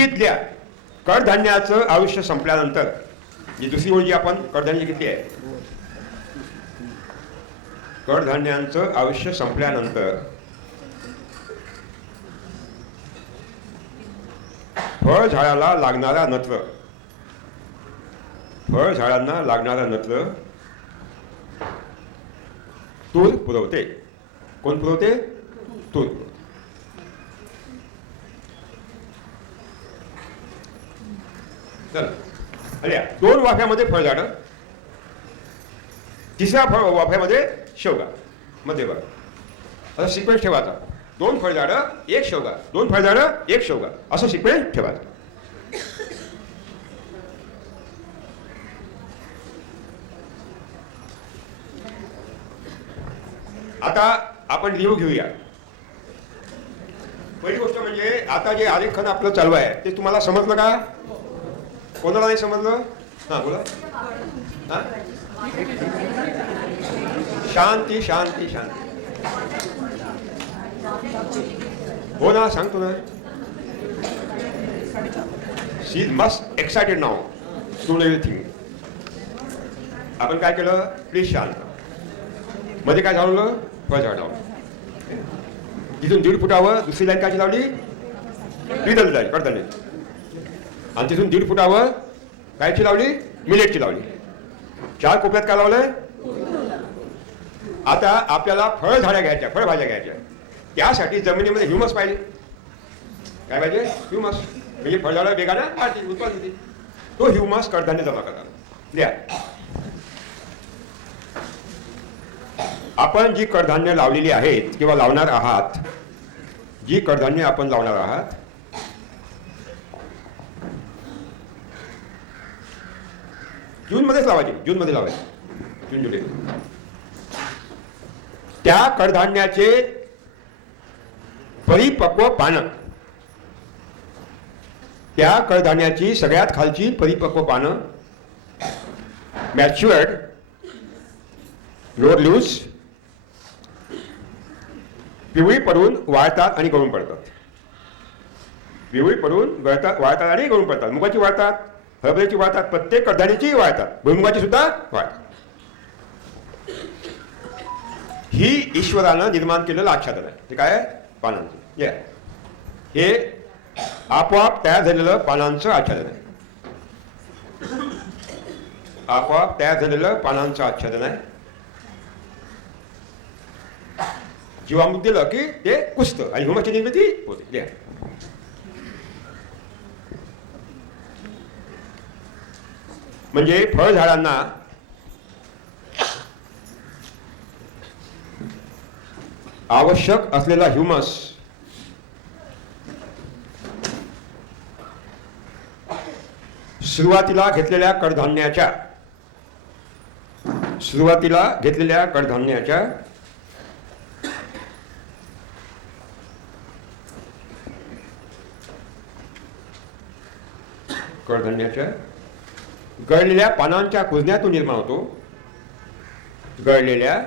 विधीतल्या कडधान्याचं आयुष्य संपल्यानंतर जी दुसरी ओळ आपण कडधान्य घेतली आहे? कडधान्यांचं आयुष्य संपल्यानंतर फळ झाडाला लागणारा नत्र फळ झाडांना लागणारा नत्र तूर पुरवते. कोण पुरवते? तूर. चला. अरे दोन वाफ्यामध्ये फळझाडं तिसऱ्या फळ वाफ्यामध्ये शेवगा. मध्ये बघा. असं सिक्वेन्स ठेवायचा दोन फळझाडं एक शेवगा. दोन फळझाडं एक शेवगा. असं सिक्वेन्स ठेवायचा आता. आपण लिहू घेऊया. पहिली गोष्ट म्हणजे आता जे आरेखन आपलं चालू आहे ते तुम्हाला समजलं का? कोणाला नाही समजलं? हा. बोला. हा? शांती शांती शांती. हो ना सांगतो ना. She must excited now to everything आपण काय केलं? प्लीज शांत. मध्ये काय झालं? फळ झाडावं तिथून दीड फुटावर दुसरी लाईन काय लावली? कडदल आणि तिथून दीड फुटावर कायची लावली? मिलेटची लावली. चार कोपऱ्यात काय लावलंय आता आपल्याला फळ झाड्या घ्यायच्या फळभाज्या घ्यायच्या. त्यासाठी जमिनीमध्ये ह्युमस पाहिजे. काय पाहिजे? ह्युमस म्हणजे फळझाडं वेगाने वाढतील उत्पादन तो ह्युमस कडधान्य जमा करतात. द्या आपण जी कडधान्य लावलेली आहेत किंवा लावणार आहात जी कडधान्य आपण लावणार आहात जूनमध्येच लावायची जूनमध्ये लावायचे. जून जुलै. त्या कडधान्याचे परिपक्व पानं. त्या कडधान्याची सगळ्यात खालची परिपक्व पानं. मॅच्युअर्ड लोअर लूज पिवळी पडून वाळतात आणि गळून पडतात. पिवळी पडून गळतात वाळतात आणि गळून पडतात. मुगाची वाळतात. हरभऱ्याची वाळतात प्रत्येक कडधान्याची वाळतात भुईमुगाची सुद्धा वाळतात ही ईश्वरानं निर्माण केलेलं आच्छादन आहे. ते काय पानांचं. या हे आपोआप तयार झालेलं पानांचं आच्छादन आहे. आपोआप तयार झालेलं पानांचं आच्छादन आहे. जीवामृत दिलं की ते कुसतं आणि हुमाची निर्मिती होते. म्हणजे फळझाडांना आवश्यक असलेला ह्युमस सुरुवातीला घेतलेल्या कडधान्याच्या सुरुवातीला घेतलेल्या कडधान्याच्या कडधान्याच्या गळलेल्या पानांच्या कुजण्यातून निर्माण होतो. गळलेल्या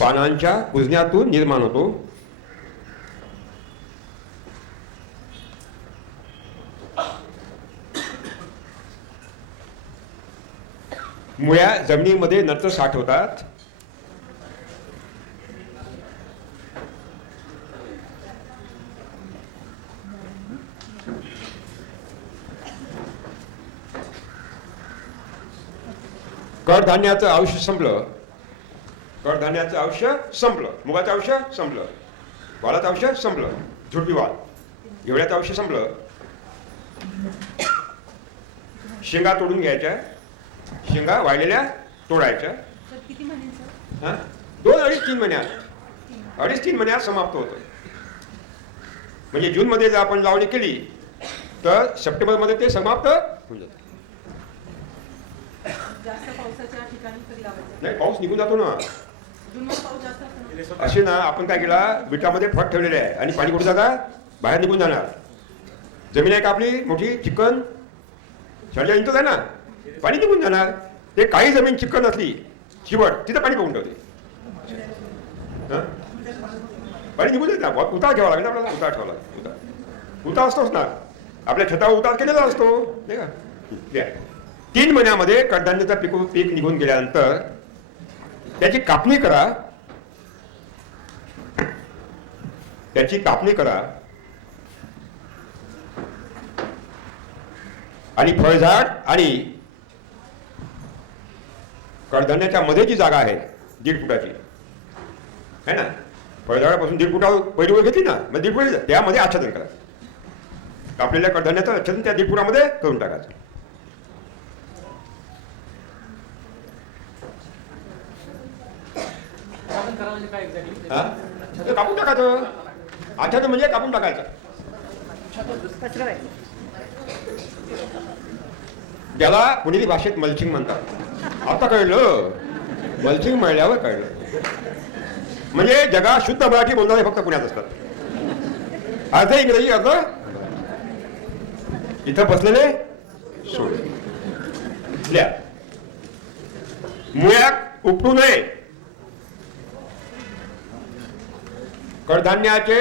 पानांच्या कुजण्यातून निर्माण होतो. मुळ्या जमिनीमध्ये नत्र साठवतात कडधान्याचं आयुष्य संपलं. कडधान्याचं आयुष्य संपलं. मुगाचं आयुष्य संपलं. वालाचं आयुष्य संपलं. झुडपी वाल. एवढ्याचं आयुष्य संपलं. शेंगा तोडून घ्यायच्या. शेंगा वाळलेल्या तोडायच्या. हा? दोन अडीच तीन महिन्यात अडीच तीन महिन्यात समाप्त होतं म्हणजे जूनमध्ये जर आपण लावणी केली तर सप्टेंबरमध्ये ते समाप्त होऊन जातं. जास्त पावसाच्या ठिकाणी कधी लावायचं. नाही पाऊस निघून जातो ना. जूनमध्ये पाऊस जास्त असतो ना. असे ना आपण काय केला बिटामध्ये फट ठेवलेले आहे. आणि पाणी कुठे जाणार बाहेर निघून जाणार. जमीन आहे का आपली? मोठी? चिकन? शाळेच्या इंचच आहे ना? पाणी निघून जाणार. ते काही जमीन चिकन असली चिवट तिथं पाणी पकडून ठेवते. हं? पाणी निघून जात. ना उतार ठेवा लागेल ना आपल्याला? उतार ठेवा लागेल. उतार. उतार असतोच ना. आपल्या छतावर उतार केलेला असतो. नाही का. तीन महिन्यामध्ये कडधान्याचा पिक पीक निघून गेल्यानंतर त्याची कापणी करा. त्याची कापणी करा. आणि फळझाड आणि कडधान्याच्या मध्ये जी जागा आहे दीड फुटाची है ना? फळझाडापासून दीड फुटावर पहिली वेळ घेतली ना मग दीड फुट त्यामध्ये आच्छादन करा. कापलेल्या कडधान्याचं आच्छादन त्या दीड फुटामध्ये करून टाकायचं आपण करा म्हणजे काय एक्झॅक्टली हा? ते कापून टाकायचं. आच्छादन म्हणजे कापून टाकायचं. त्याला पुणेरी भाषेत मल्चिंग म्हणतात. आता कळलं. मल्चिंग म्हणल्यावर कळलं. म्हणजे जगात शुद्ध मराठी बोलणारे फक्त पुण्यात असतात. अर्ध इंग्रजी अर्ध इथं बसलेले सोड मुळ्यात उपटू नये. कडधान्याचे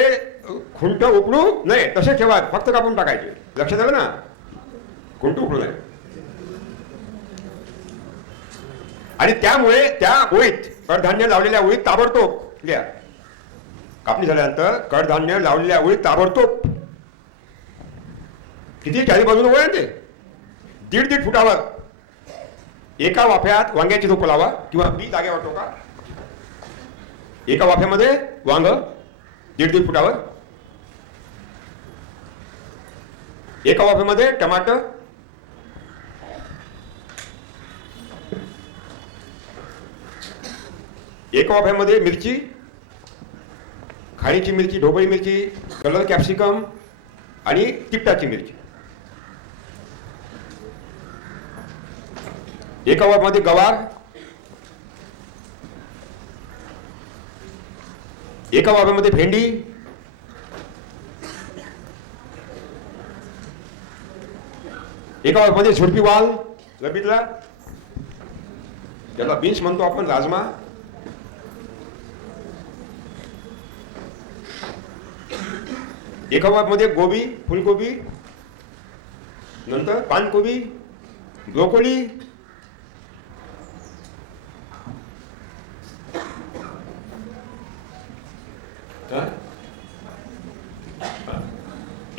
खुंट उकडू नये तसे ठेवा फक्त कापून टाकायचे. लक्षात आलं ना? खुंट उकडू नये. आणि त्यामुळे त्या ओळीत कडधान्य लावलेल्या ओळीत ताबडतोब लिहा. कापणी झाल्यानंतर कडधान्य लावलेल्या ओळीत ताबडतोब. किती चारी बाजून वळ ते? दीड दीड फुटावर. एका वाफ्यात वांग्याची झोप लावा किंवा बी जागेवर टोका एका वाफ्यामध्ये वांग दीड दीड फुटावर. एका वाफेमध्ये टमाटर. एका वाफ्यामध्ये मिरची. खाणीची मिरची ढोबळी मिरची कलर कॅप्सिकम आणि तिपटाची मिरची. एका वाफ्यामध्ये गवार. एका वाफ्यामध्ये भेंडी. एका वाफ्यामध्ये झुडपी वाल. लबीतला त्याला बीन्स म्हणतो आपण राजमा. एका वाफमध्ये गोबी फुलकोबी. नंतर पानकोबी ब्रोकोली.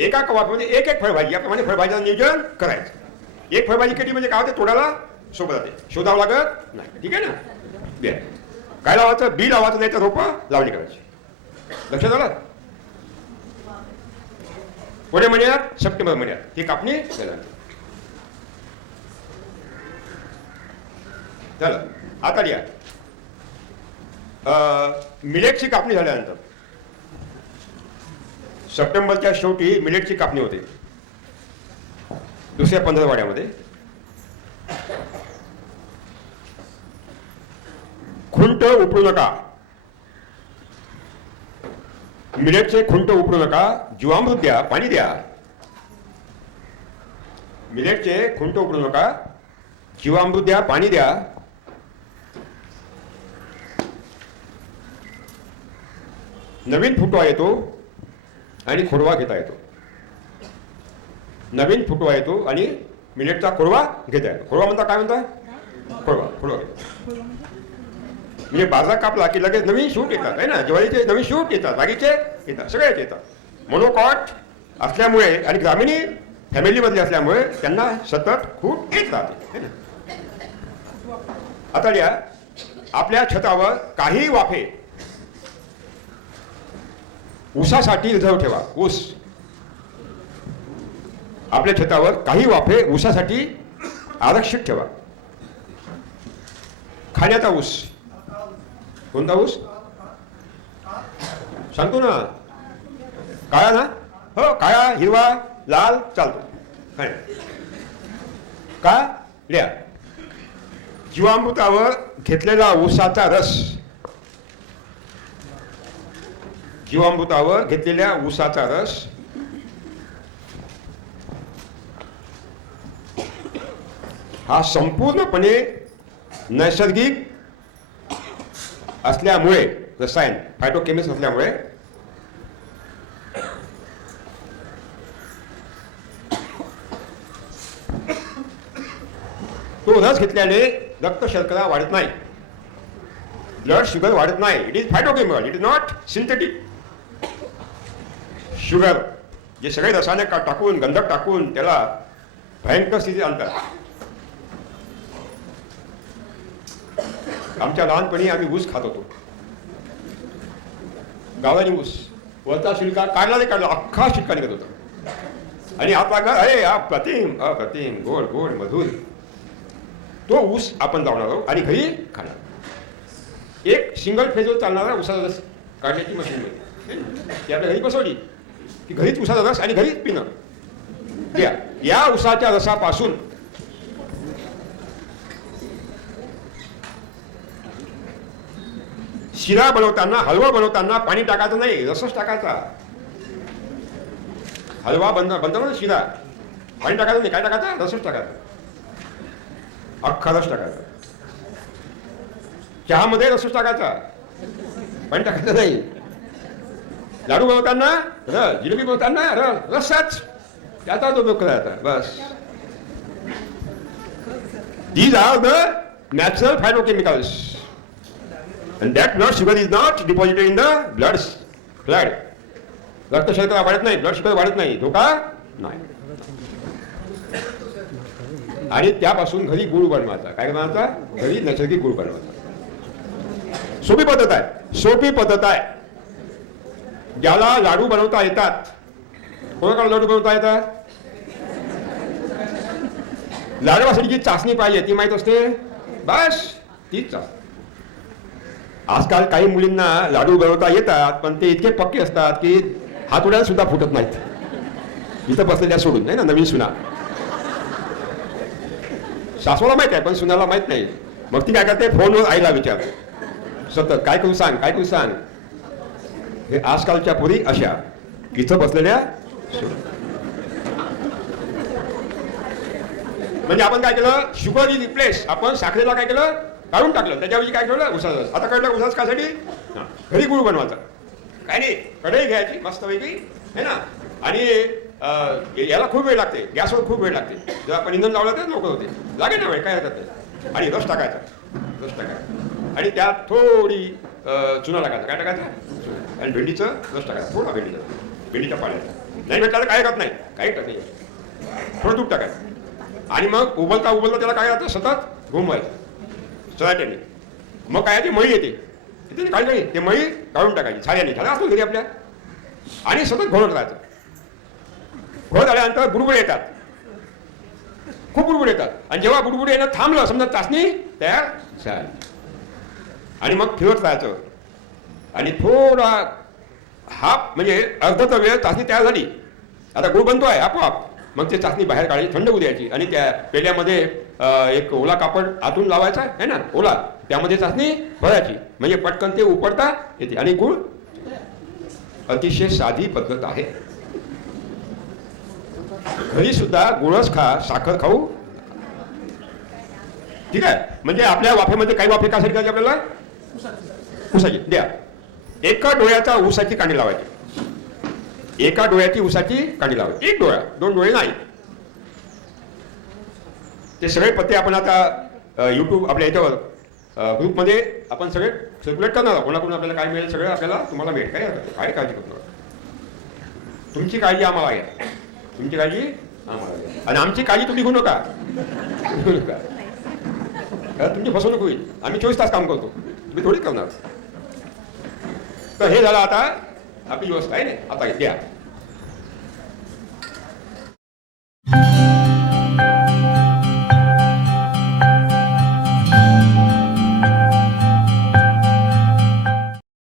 एका कवामध्ये एक एक फळभाजी. याप्रमाणे म्हणजे फळभाजीचं नियोजन करायचं. एक फळभाजी किती म्हणजे काय होते? तोडाला सोबत जाते. शोधावं लागत नाही. ठीक आहे ना? बे काय लावायचं? बी लावायचं नाही तर रोपं लावणी करायची. लक्षात आलं? पुढे महिन्यात सप्टेंबर महिन्यात ही कापणी झाल्यानंतर झालं. आता या मिलेटची कापणी झाल्यानंतर. सप्टेंबरच्या शेवटी मिलेटची कापणी होते. दुसऱ्या पंधरवाड्यामध्ये. खुंट उपडू नका. मिलेटचे खुंट उपडू नका. जीवामृत द्या पाणी द्या. मिलेटचे खुंट उपडू नका. जीवामृत द्या पाणी द्या. नवीन फुटवा येतो. आणि खुरवा घेता येतो. नवीन फुटवा येतो आणि मिलेटचा खुरवा घेता येतो. खुरवा म्हणता काय म्हणता? खुरवा खुरवा म्हणजे बाजार कापला की लगेच नवीन शूट येतात आहे ना? ज्वारीचे नवीन शूट येतात रागीचे येतात सगळेच येतात. मोनोकॉट असल्यामुळे आणि ग्रामीणी फॅमिलीमधले असल्यामुळे त्यांना सतत खूप येत राहते ना? आता या आपल्या छतावर काही वाफे ऊसासाठी रिझर्व ठेवा ऊस. आपल्या शेतावर काही वाफे ऊसासाठी आरक्षित ठेवा. खाण्याचा ऊस. कोणता ऊस? सांगतो ना. काळा ना? हो काळा हिरवा लाल चालतो. काय का? लिहा जीवामृतावर घेतलेला ऊसाचा रस. जीवामृतावर घेतलेल्या उसाचा रस. हा संपूर्णपणे नैसर्गिक असल्यामुळे रसायन फायटोकेमिक्स असल्यामुळे तो रस घेतल्याने रक्त शर्करा वाढत नाही. ब्लड शुगर वाढत नाही. It is phytochemical it is not synthetic sugar जे सगळे रसायने का टाकून गंधक टाकून त्याला भयंकर स्थिती आणतात. आमच्या लहानपणी आम्ही ऊस खात होतो. गावाने ऊस. वरचा शिल्का काढला नाही काढला अख्खा शिल्का निघत होता. आणि आपला घर अरे अप्रतिम अप्रतिम गोड गोड मधुर. तो ऊस आपण लावणार आहोत आणि घरी खाणार. एक सिंगल फेजवर चालणारा उसाचा रस काढण्याची मशीन मिळते ती आपल्या घरी बसवली. की घरीच उसाचा रस आणि घरीच पिणं. द्या या उसाच्या रसापासून. शिरा बनवताना हलवा बनवताना पाणी टाकायचं नाही रसच टाकायचा. हलवा बंद बनतो ना शिरा. पाणी टाकायचं नाही काय टाकायचं? रसच टाकायचा. अख्खा रस टाकायचा. चहामध्ये रसच टाकायचा. पाणी टाकायचं नाही. लाडू बनवताना र जिलेबी बनवताना रस रसाच त्याचाच उपयोग करायचा बस. These are the natural phytochemicals and that blood sugar is not deposited in the blood blood रक्त शर्करा वाढत नाही ब्लड शुगर वाढत नाही धोका नाही आणि त्यापासून घरी गुळ बनवायचा. काय बनवायचा? घरी नैसर्गिक गुळ बनवायचा. सोपी पद्धत आहे. सोपी पद्धत आहे. ज्याला लाडू बनवता येतात. कोणाकडे लाडू बनवता येतात? लाडूसाठी जी चाचणी पाहिजे ती माहीत असते? बस तीच चाचणी आजकाल काही मुलींना लाडू बनवता येतात पण ते इतके पक्के असतात की हातोड्याला सुद्धा फुटत नाहीत. इथं बसलेल्या सोडून नाही ना नवीन सुना. सासवाला माहीत आहे पण सुनाला माहीत नाही. मग ती काय करते? फोनवर आईला विचार सतत काय करू सांग काय करू सांग? हे आजकालच्या पोरी अशा. इथं बसलेल्या म्हणजे आपण काय केलं? शुगर इज रिप्लेस आपण साखरेला काय केलं? काढून टाकलं. त्याच्याऐवजी काय ठेवलं? उसाचा. आता कळलं उसाच कासाठी? घरी गुळ बनवायचा. काय नाही. कढई घ्यायची मस्त वेगळी है ना? आणि याला खूप वेळ लागते. गॅसवर खूप वेळ लागते. जर आपण इंधन लावलं तर लोक होते. लागेल ना वेळ? काय हरकत नाही. आणि रस टाकायचा. रस टाकायचा. आणि त्यात थोडी चुना टाकायचा काय टाकायचं आणि भेंडीचं रस टाकायचं. थोडा भेंडीचा. भेंडीच्या पाण्याचा नाही भेटला तर काय करत नाही. काही करत नाही. थोडं तूप टाकायचं. आणि मग उबलता उबलता त्याला काय राहतं? सतत घुमवायचं सदाट्याने मग काय ती मळी येते. तिथे काढली नाही ते मळी काढून टाकायची. छाल्याने झाला असतो घरी आपल्या. आणि सतत घोळत राहायचं घोळ झाल्यानंतर बुडबुड येतात. खूप बुडबुड येतात. आणि जेव्हा बुडबुड येणं थांबलं समजा चाचणी तयार झाली. आणि मग फिरत राहायचं. आणि थोडा हाफ म्हणजे अर्धाचा वेळ चाचणी तयार झाली. आता गुळ बनतो आहे आपोआप. मग ते चाचणी बाहेर काढली थंड होऊ द्यायची. आणि त्या पेल्यामध्ये एक ओला कापड आतून लावायचा आहे ना ओला. त्यामध्ये चाचणी भरायची. म्हणजे पटकन ते उपडता येते. आणि गुळ अतिशय साधी पद्धत आहे. घरी सुद्धा गुळच खा साखर खाऊ. ठीक आहे? म्हणजे आपल्या वाफेमध्ये काही वाफे कासाठी करायचे आपल्याला? उसाची द्या. एका डोळ्याचा ऊसाची कांडी लावायची. एका डोळ्याची ऊसाची काणी लावायची. एक डोळा. दोन डोळे नाही. ते सगळे पत्ते आपण आता युट्यूब आपल्या याच्यावर ग्रुपमध्ये आपण सगळे सर्क्युलेट करणार आहोत. कोणाकडून आपल्याला काय मिळेल सगळं आपल्याला तुम्हाला मिळेल. काय काय काळजी करतो नका. तुमची काळजी आम्हाला आहे. तुमची काळजी आम्हाला घ्या आणि आमची काळजी तुम्ही घेऊ नका. घेऊ नका. तुमची फसवणूक होईल. आम्ही चोवीस तास काम करतो. तुम्ही थोडी करणार. तर हे झालं आता आपली व्यवस्था आहे ना? आता घ्या.